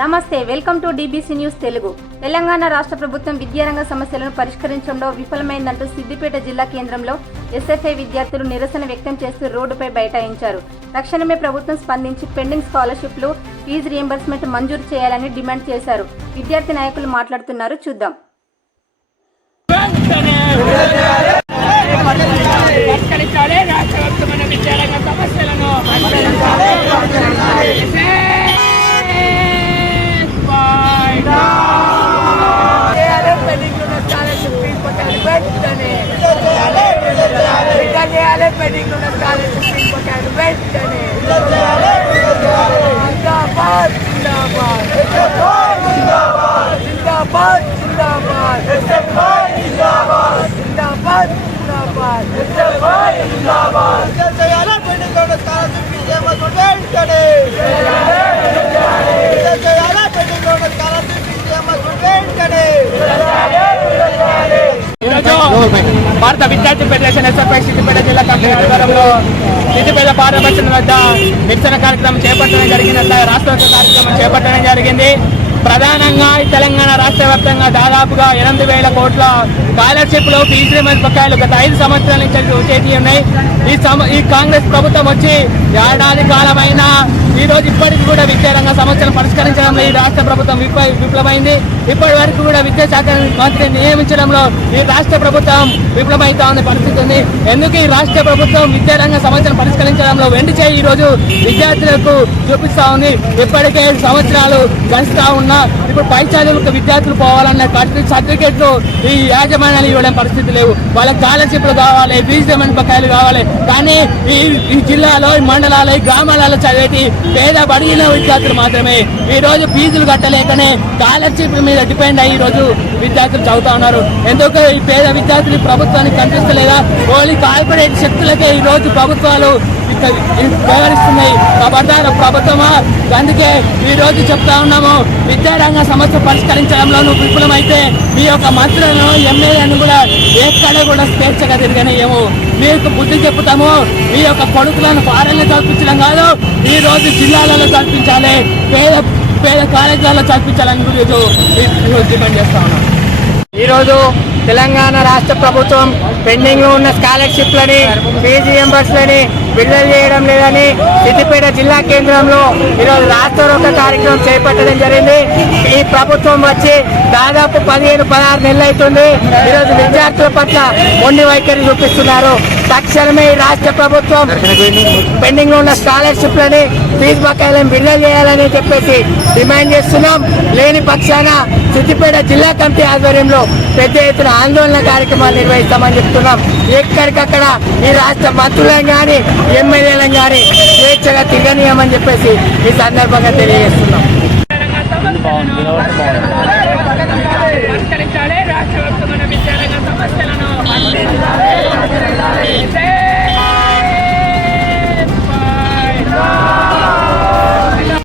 నమస్తే welcome to DBC news Telugu. Telangana రాష్ట్ర ప్రభుత్వం విద్యారంగ సమస్యలను పరిష్కరించడంలో విఫలమైందంటూ సిద్దిపేట జిల్లా కేంద్రంలో ఎస్ఎఫ్ఐ విద్యార్థులు నిరసన వ్యక్తం చేస్తూ రోడ్డుపై బైఠాయించారు. తక్షణమే ప్రభుత్వం స్పందించి పెండింగ్ స్కాలర్షిప్లు ఫీజు రియంబర్స్మెంట్ మంజూరు చేయాలని డిమాండ్ చేశారు. విద్యార్థి నాయకులు మాట్లాడుతున్నారు చూద్దాం. పరిష్కరించాలి. రాష్ట్ర విద్యారంగ సమస్యలను చేయాలి పెండింగ్ ఉన్న స్కాలర్షిప్ తీసుకొచ్చాలి వెంటనే. జిందాబాద్ జిందాబాద్. జిందాబాద్ జిందాబాద్. జిందాబాద్ జిందాబాద్. జిందాబాద్ చేయాలి పెండింగ్ ఉన్న స్కాలర్షిప్ విజయవంతం వెంటనే. చేయాలి పెండింగ్ ఉన్న స్కాలర్షిప్ విజయవంతం వెంటనే ఈరోజు భారత విద్యార్థి ఫెడరేషన్ ఎస్ఎఫ్ఐ సిద్దిపేట జిల్లా కమిటీ ఆధ్వర్యంలో సిద్దిపేట పార్లమెంట్ వద్ద నిరసన కార్యక్రమం చేపట్టడం జరిగింది రాష్ట్ర కార్యక్రమం చేపట్టడం జరిగింది. ప్రధానంగా ఈ తెలంగాణ రాష్ట్ర వ్యాప్తంగా దాదాపుగా ఎనిమిది వేల కోట్ల స్కాలర్షిప్లు ఫీజు రిమెంట్ బకాయిలు గత ఐదు సంవత్సరాల నుంచి చేతి ఉన్నాయి. ఈ సమ ఈ కాంగ్రెస్ ప్రభుత్వం వచ్చి ఏడాది కాలమైనా ఈ రోజు ఇప్పటికి కూడా విద్యారంగ సమస్యలు పరిష్కరించడంలో ఈ రాష్ట్ర ప్రభుత్వం విఫ విఫలమైంది ఇప్పటి వరకు కూడా విద్యాశాఖ మంత్రిని నియమించడంలో ఈ రాష్ట్ర ప్రభుత్వం విఫలమవుతా ఉన్న పరిస్థితి ఉంది. ఎందుకు ఈ రాష్ట్ర ప్రభుత్వం విద్యారంగ సమస్యలు పరిష్కరించడంలో వెండి చేయి ఈ రోజు విద్యార్థులకు చూపిస్తా ఉంది. ఇప్పటికే సంవత్సరాలు గడుస్తా ఉన్నా ఇప్పుడు పై చదువులకు విద్యార్థులు పోవాలన్న సర్టిఫికెట్లు ఈ యాజమాన్యాలు ఇవ్వడం పరిస్థితి లేవు. వాళ్ళకి స్కాలర్షిప్లు కావాలి ఫీజు పేమెంట్ కావాలి. కానీ ఈ ఈ జిల్లాలో ఈ మండలాలు ఈ గ్రామాలలో చదివేటి పేద బడిగిన విద్యార్థులు మాత్రమే. ఈ రోజు ఫీజులు కట్టలేకనే స్కాలర్షిప్ మీద డిపెండ్ అయ్యి ఈ రోజు విద్యార్థులు చదువుతా ఉన్నారు. ఎందుకు ఈ పేద విద్యార్థులు ప్రభుత్వానికి కనిపిస్తలేదా? ఓన్లీ కార్పొరేట్ శక్తులకే ఈ రోజు ప్రభుత్వాలు వ్యవహరిస్తున్నాయి. ఖబర్దార్ ప్రభుత్వమా అందుకే ఈ రోజు చెప్తా ఉన్నాము విద్యారంగ సమస్య పరిష్కరించడంలో నువ్వు విఫలమైతే మీ యొక్క మంత్రులను ఎమ్మెల్యేలను కూడా ఎక్కడ కూడా స్వేచ్ఛగా తిరగనేయము మీకు బుద్ధి చెప్తాము మీ యొక్క కొడుకులను ఫారెన్లో చదివించడం కాదు ఈ రోజు జిల్లాలలో చదివించాలి పేద పేద కాలేజీలలో చదివించాలని ఈరోజు ఈరోజు డిమాండ్ చేస్తా ఉన్నాం. ఈరోజు తెలంగాణ రాష్ట్ర ప్రభుత్వం పెండింగ్లో ఉన్న స్కాలర్షిప్లని ఫీజు రియంబర్స్లని విడుదల చేయడం లేదని సిద్దిపేట జిల్లా కేంద్రంలో ఈరోజు రాష్ట్రరోక కార్యక్రమం చేపట్టడం జరిగింది. ఈ ప్రభుత్వం వచ్చి దాదాపు పదిహేను పదహారు నెలలు అవుతుంది ఈరోజు విద్యార్థుల పట్ల మొండి వైఖరి చూపిస్తున్నారు. తక్షణమే ఈ రాష్ట్ర ప్రభుత్వం పెండింగ్లో ఉన్న స్కాలర్షిప్లని ఫీజు బకాయిలను విడుదల చేయాలని చెప్పేసి డిమాండ్ చేస్తున్నాం. లేని పక్షాన సిద్దిపేట జిల్లా కమిటీ ఆధ్వర్యంలో పెద్ద ఎత్తున ఆందోళన కార్యక్రమాలు నిర్వహిస్తామని చెప్తున్నాం. ఎక్కడికక్కడ ఈ రాష్ట్ర మంత్రులను కానీ ఎమ్మెల్యేలను కానీ స్వేచ్ఛగా తిరగనీయమని చెప్పేసి ఈ సందర్భంగా తెలియజేస్తున్నాం.